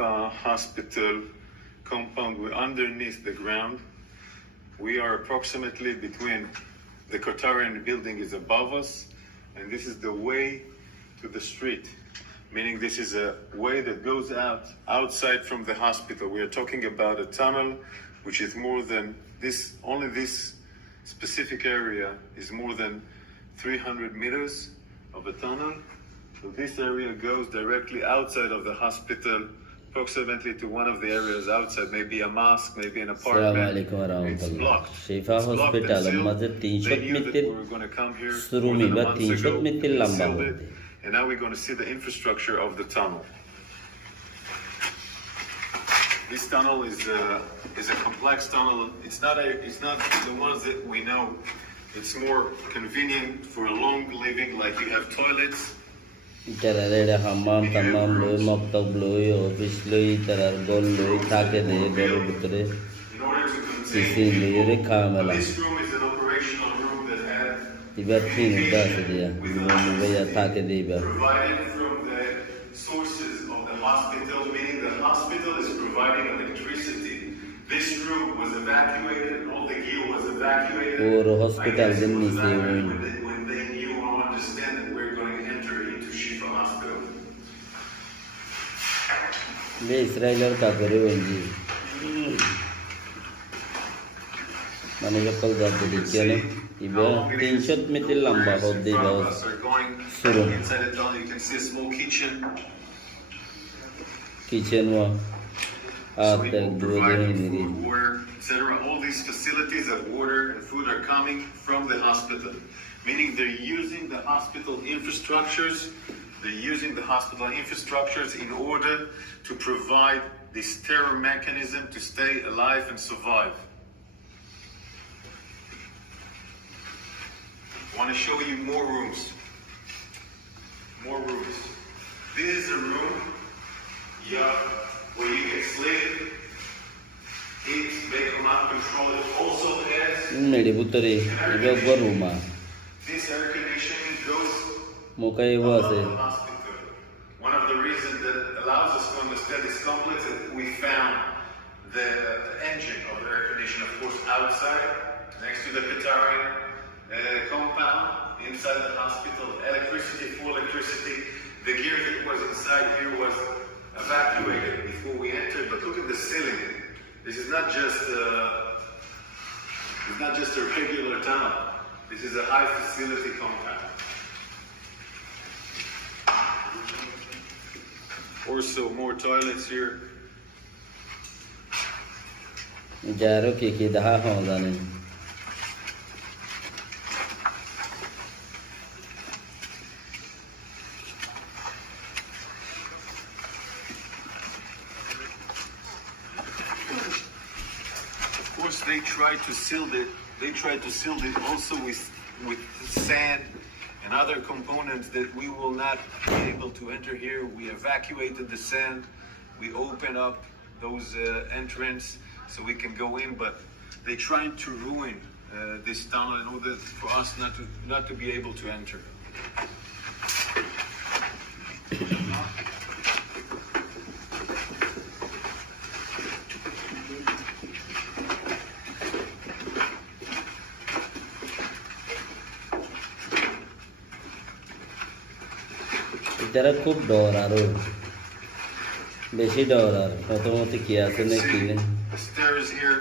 Shifa hospital compound. We're underneath the ground. We are approximately between the Qatarian building is above us, and this is the way to the street, meaning this is a way that goes outside from the hospital. We are talking about a tunnel which is more than this, only this specific area is more than 300 meters of a tunnel. So this area goes directly outside of the hospital, approximately to one of the areas outside, maybe a mosque, maybe an apartment. It's blocked. Shifa hospital maze 300 metre শুরুমি বা 300 metre লম্বা হবে। And now we're going to see the infrastructure of the tunnel. This tunnel is a complex tunnel. It's not the ones that we know. It's more convenient for a long living, like you have toilets. Tarare hammam tamam loy maktab loy office loy tarar gol loy thake de gol butore sisi loy re khamela This room is an operational room that had tibatin da sedia mo ya thake de ba provided from the sources of the hospital, meaning the hospital is providing electricity. This room was evacuated, all the gear was evacuated. Or hospital din ni se when they knew or understand that we're going to enter into Shifa hospital. le Israeler ka kare wenji mane yakal da dikene ibe 300 meter lamba hodde ba shuru Inside the tunnel you can see a small kitchen wa So we will provide food, water, etc. All these facilities of water and food are coming from the hospital, meaning they're using the hospital infrastructures. They're using the hospital infrastructures in order to provide this terror mechanism to stay alive and survive. I want to show you more rooms. More rooms. This is a room. Yeah. Where you can sleep, eat, make command control. It also has this air conditioning goes above the hospital. One of the reasons that allows us to understand this complex is that we found the engine of the air conditioner, of course, outside, next to the Qatari compound, inside the hospital. Electricity, full electricity. The gear that was inside here was evacuated before we entered, but look at the ceiling. This is not just a regular tunnel. This is a high facility compound. Also more toilets here. jaro ki daha hodane They tried to seal it also with sand and other components that we will not be able to enter here. We evacuated the sand. We opened up those entrance so we can go in, but they tried to ruin this tunnel in order for us not to be able to enter. যারা খুব ডর আরো বেশি ডর আর প্রথমত কি আছে না কি নেই The stairs here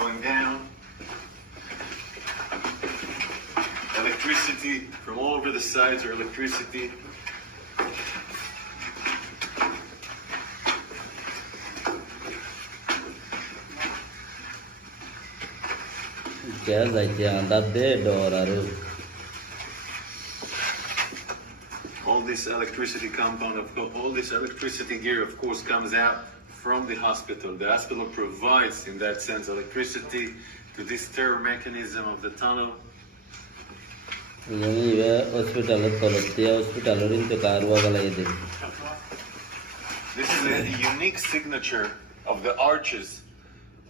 going down. Electricity from all over the sides or electricity. क्या जाइते अंदर दे डर आरो All this electricity compound, all this electricity gear, of course, comes out from the hospital. The hospital provides, in that sense, electricity to this terror mechanism of the tunnel. This is a unique signature of the arches.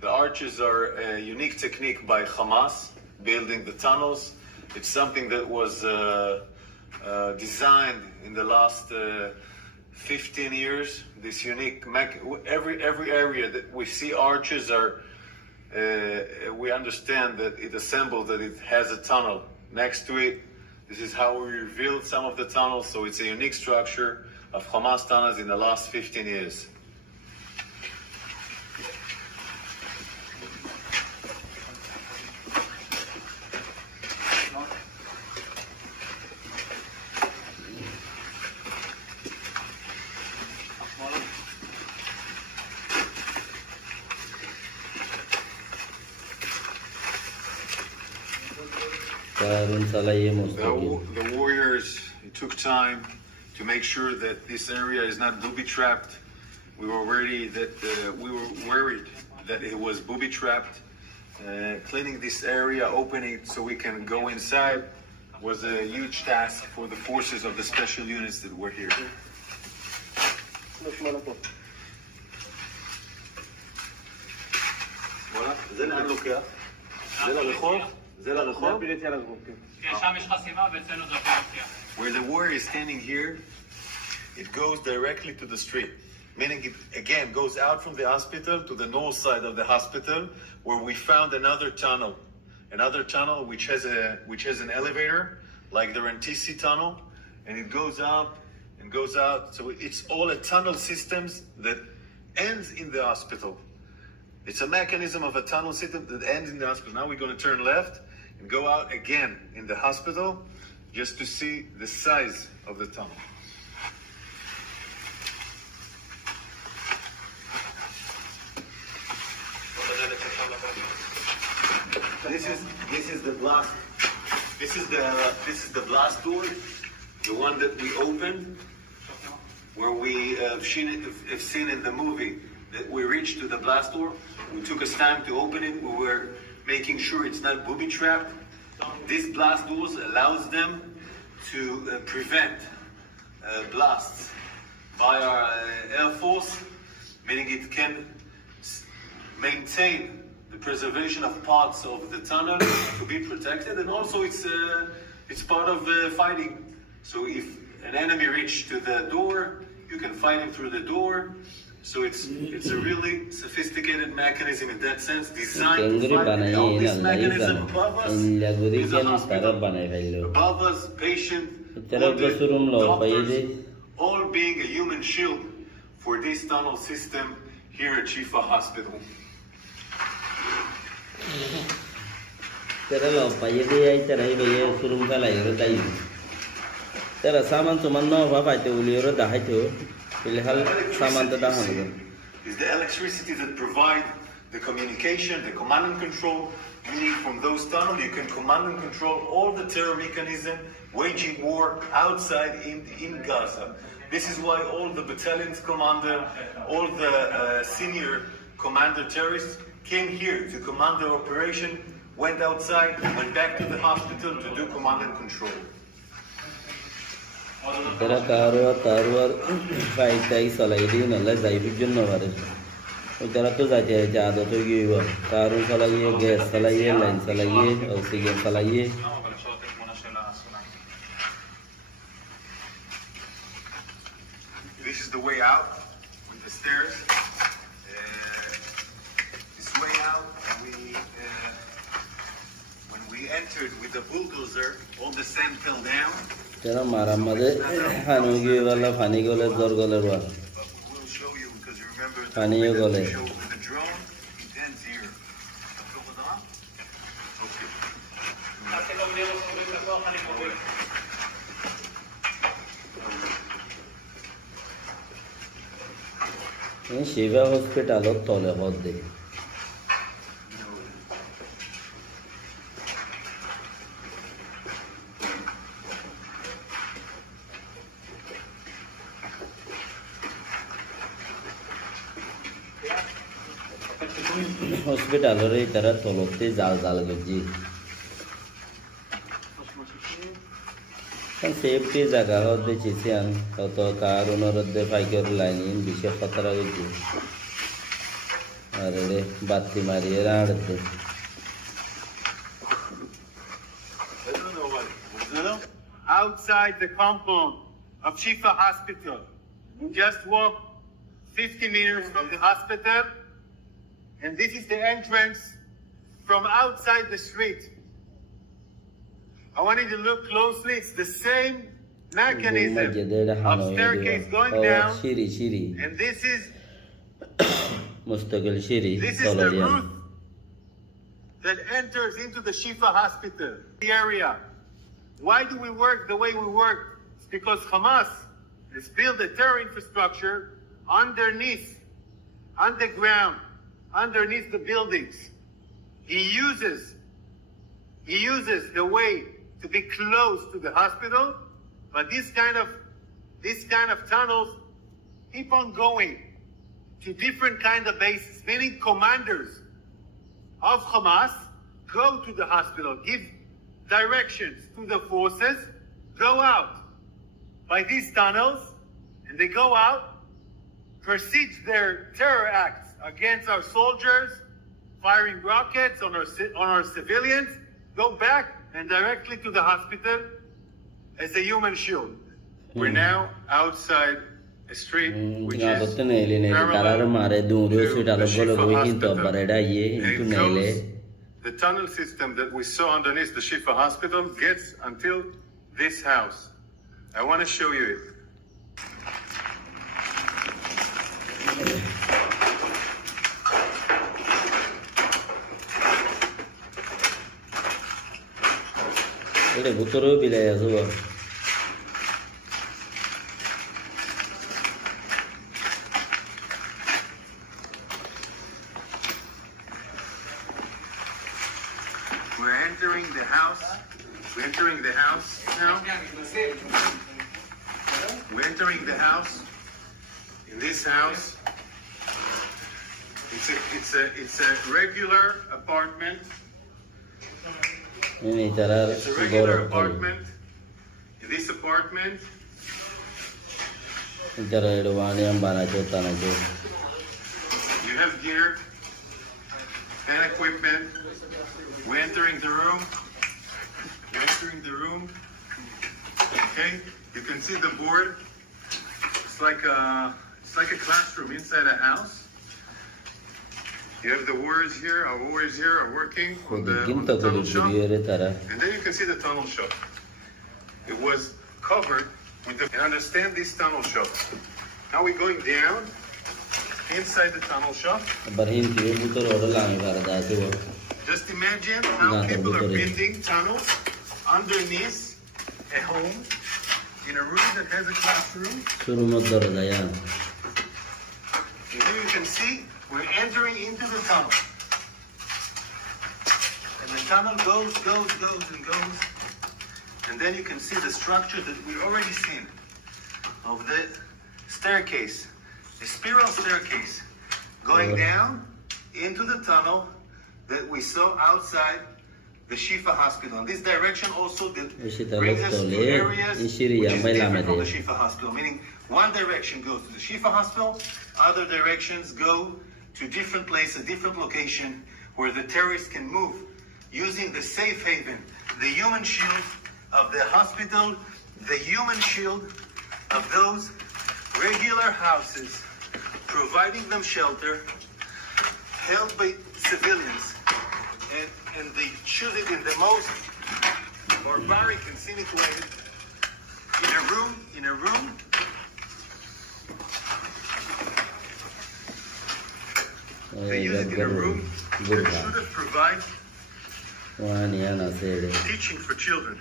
The arches are a unique technique by Hamas, building the tunnels. It's something that was designed in the last 15 years. This unique, every area that we see arches are, we understand that it assembled, that it has a tunnel next to it. This is how we revealed some of the tunnels, so it's a unique structure of Hamas tunnels in the last 15 years. The warriors, it took time to make sure that this area is not booby-trapped. We were worried that it was booby-trapped. Cleaning this area, opening it so we can go inside, was a huge task for the forces of the special units that were here. Where the warrior is standing here, it goes directly to the street, meaning it again goes out from the hospital to the north side of the hospital, where we found another tunnel which has an elevator like the Rentisi tunnel, and it goes up and goes out. So it's all a tunnel systems that ends in the hospital. It's a mechanism of a tunnel system that ends in the hospital. Now we're going to turn left and go out again in the hospital just to see the size of the tunnel. This is the blast. This is the blast door, the one that we opened, where we have seen in the movie that we reached to the blast door. We took us time to open it. We were making sure it's not booby-trapped. This blast doors allows them to prevent blasts by our Air Force, meaning it can maintain the preservation of parts of the tunnel to be protected, and also it's part of fighting. So if an enemy reaches to the door, you can fight him through the door. So it's a really sophisticated mechanism in that sense, designed to fight. All this mechanism above us is a hospital. Above us, patient, doctors, all being a human shield for this tunnel system here at Shifa Hospital. Is the electricity that provide the communication, the command and control. Meaning from those tunnels you can command and control all the terror mechanism waging war outside in Gaza. This is why all the battalion's commander, all the senior commander terrorists came here to command their operation, went outside, went back to the hospital to do command and control. Tera karuar fight salai nalla zaibuk jonno bare tera to jaje jado to giwa karun salai gas salai line salai oxygen salai. This is the way out with the stairs. This way out, when we entered with the bulldozer, all the sand fell down. Tera maram made hanugi wala pani gole zor gole ba We'll show you because you remember pani gole the drone. It ends here. in Shiva hospital tole hodde hospital re tara tolotte jal gajji kan safety jaga hodde chisian to karun rodde faikor line in bishe khatara gajji are batti mariye raadde outside the compound of Shifa Hospital, just walk 50 meters from the hospital, and this is the entrance from outside the street. I want you to look closely. It's the same mechanism of staircase going down, and this is the route that enters into the Shifa hospital, the area. Why do we work the way we work? It's because Hamas has built a terror infrastructure underneath, underground, underneath the buildings. He uses the way to be close to the hospital, but this kind of tunnels keep on going to different kind of bases, meaning commanders of Hamas go to the hospital, give directions to the forces, go out by these tunnels, and they go out, proceed their terror acts against our soldiers, firing rockets on our civilians, go back and directly to the hospital as a human shield. We're now outside a street which is parallel to the Shifa hospital. And the tunnel system that we saw underneath the Shifa hospital gets until this house. I want to show you it. Ele botou bile yazıyor. We're entering the house. We're entering the house now. We're entering the house. In this house, it's a regular apartment. It's a regular apartment. In this apartment, you have gear and equipment. We're entering the room. We're entering the room. Okay, you can see the board. It's like a classroom inside a house. You have the warriors here. Our warriors here are working on the tunnel shop. And then you can see the tunnel shop. It was covered with the... And understand this tunnel shop. Now we're going down inside the tunnel shop. Just imagine how people are building tunnels underneath a home in a room that has a classroom. And here you can see we're entering into the tunnel. And the tunnel goes and goes. And then you can see the structure that we already seen of the staircase, a spiral staircase going down into the tunnel that we saw outside the Shifa hospital. And this direction also brings us to areas which is different from the Shifa hospital, meaning one direction goes to the Shifa hospital, other directions go to different places, different location where the terrorists can move using the safe haven, the human shield of the hospital, the human shield of those regular houses, providing them shelter, held by civilians, and they choose it in the most barbaric and cynic way. In a room. They use it in a room that should have provided teaching for children.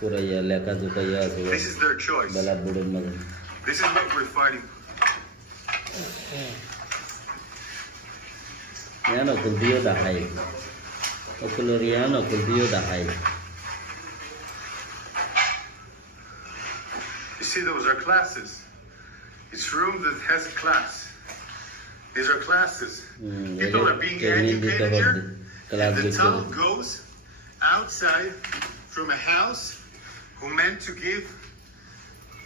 This is their choice. This is what we're fighting. You see, those are classes. It's room that has a class. These are classes. People are being educated here. And the tunnel goes outside from a house who meant to give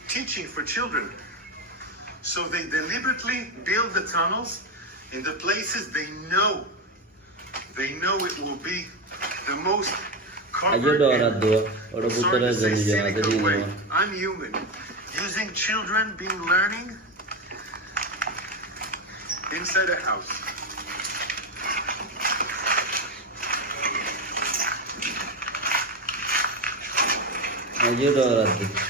teaching for children. So they deliberately build the tunnels in the places they know it will be the most covered and, sorry to say, cynical way, unhuman. using children being learning inside a house. Ayuda orada.